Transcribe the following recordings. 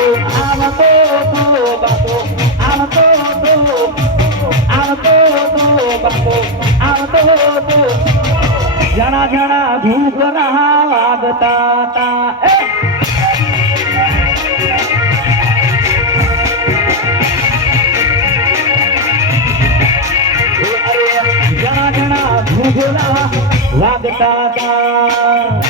તો જણા ભૂખ ના વાગતા તા જણા જણા ભૂખ ના વાગતા તા.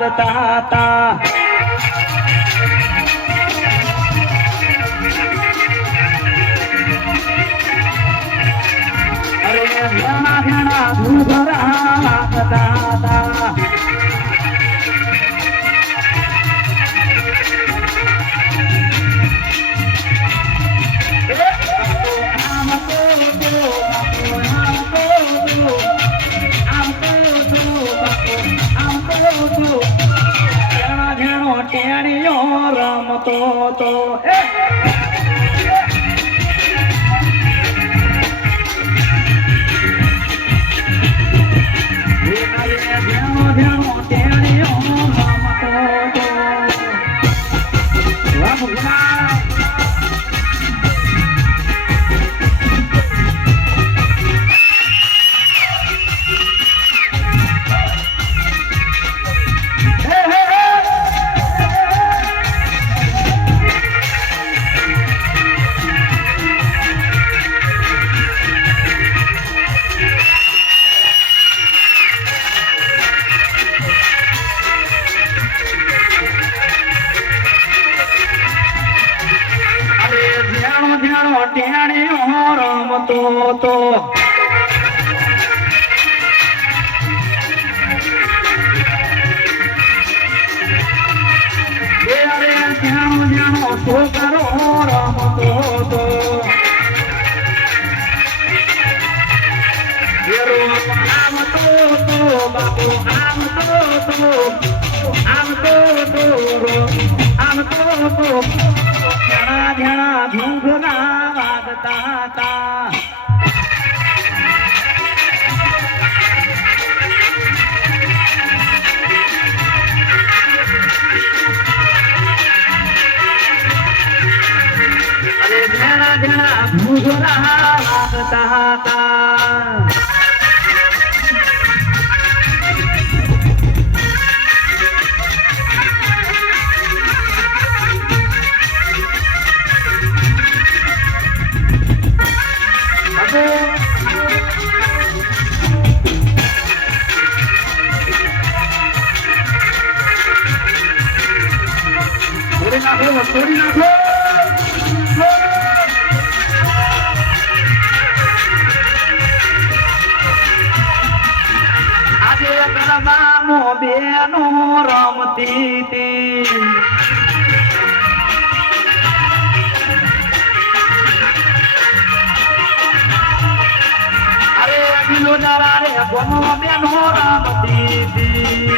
વાગતા તા અરે ઘણા જણા ઘૂઘરા વાગતા તા રમતો તો ધ્યાનો ટેણીઓ રમતો હતો. છોકરો રમતો તો એરો આવતો તો બાપુ આવતો તો આવતો તો આવતો તો જણા જણા ઘૂઘરા વાગતા હતા ઘણા જણા ઘૂઘરા વાગતા હતા બેનો રમતી હતી અરે અગિલો દાડા રે ગોમો બેનો રમતી હતી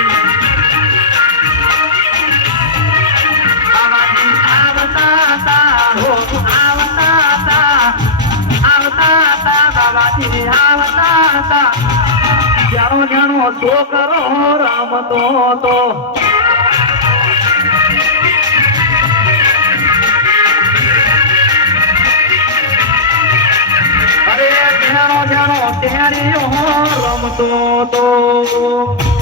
આવતા તા, હો આવતા તા. આવતા તા બાબાજી આવતા તા. જાણો જાણો છોકરો રામતો હતો અરે જાણો જાણો ત્યારે રમતો તો.